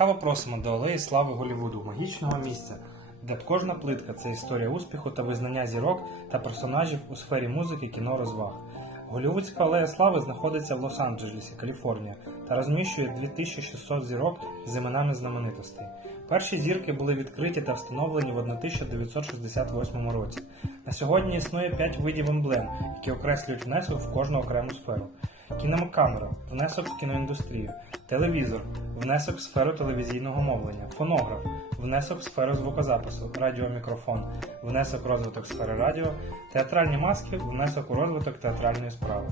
Ласкаво просимо до алеї слави Голівуду, магічного місця, де б кожна плитка це історія успіху та визнання зірок та персонажів у сфері музики, кіно, розваг. Голівудська алея слави знаходиться в Лос-Анджелесі, Каліфорнія, та розміщує 2600 зірок з іменами знаменитостей. Перші зірки були відкриті та встановлені в 1968 році. На сьогодні існує 5 видів емблем, які окреслюють внесок в кожну окрему сферу. Кінокамера внесок в кіноіндустрію, телевізор. Внесок в сферу телевізійного мовлення, фонограф, внесок в сферу звукозапису, радіомікрофон, внесок в розвиток сфери радіо, театральні маски, внесок у розвиток театральної справи.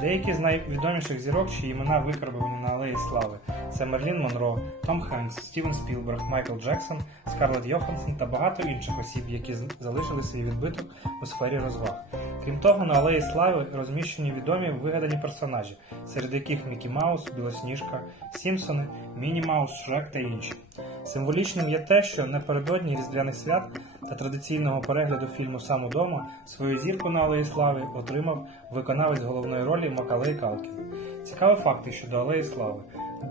Деякі з найвідоміших зірок, чиї імена викарбовані на алеї слави, це Мерлін Монро, Том Хенкс, Стівен Спілберг, Майкл Джексон, Скарлетт Йоханссон та багато інших осіб, які залишили свій відбиток у сфері розваг. Крім того, на алеї слави розміщені відомі вигадані персонажі, серед яких Мікі Маус, Білосніжка, Сімпсони, Міні Маус, Шрек та інші. Символічним є те, що напередодні різдвяних свят та традиційного перегляду фільму Сам удома свою зірку на алеї слави отримав виконавець головної ролі Макалей Калкін. Цікаві факти щодо алеї слави.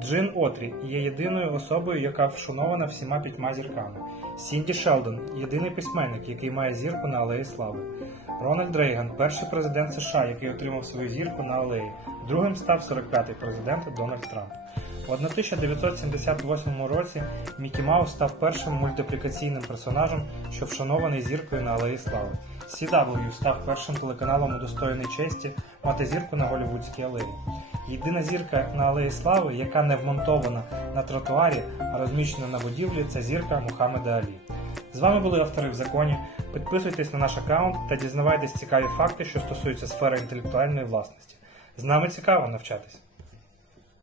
Джин Отрі є єдиною особою, яка вшанована всіма п'ятьма зірками. Сінді Шелдон єдиний письменник, який має зірку на алеї слави. Рональд Рейган перший президент США, який отримав свою зірку на алеї. Другим став 45-й президент Дональд Трамп. У 1978 році Мікі Маус став першим мультиплікаційним персонажем, що вшанований зіркою на алеї слави. CW став першим телеканалом удостоєний честі мати зірку на Голлівудській алеї. Єдина зірка на алеї слави, яка не вмонтована на тротуарі, а розміщена на будівлі, це зірка Мухаммеда Алі. З вами були автори в законі. Підписуйтесь на наш аккаунт та дізнавайтесь цікаві факти, що стосуються сфери інтелектуальної власності. З нами цікаво навчатись.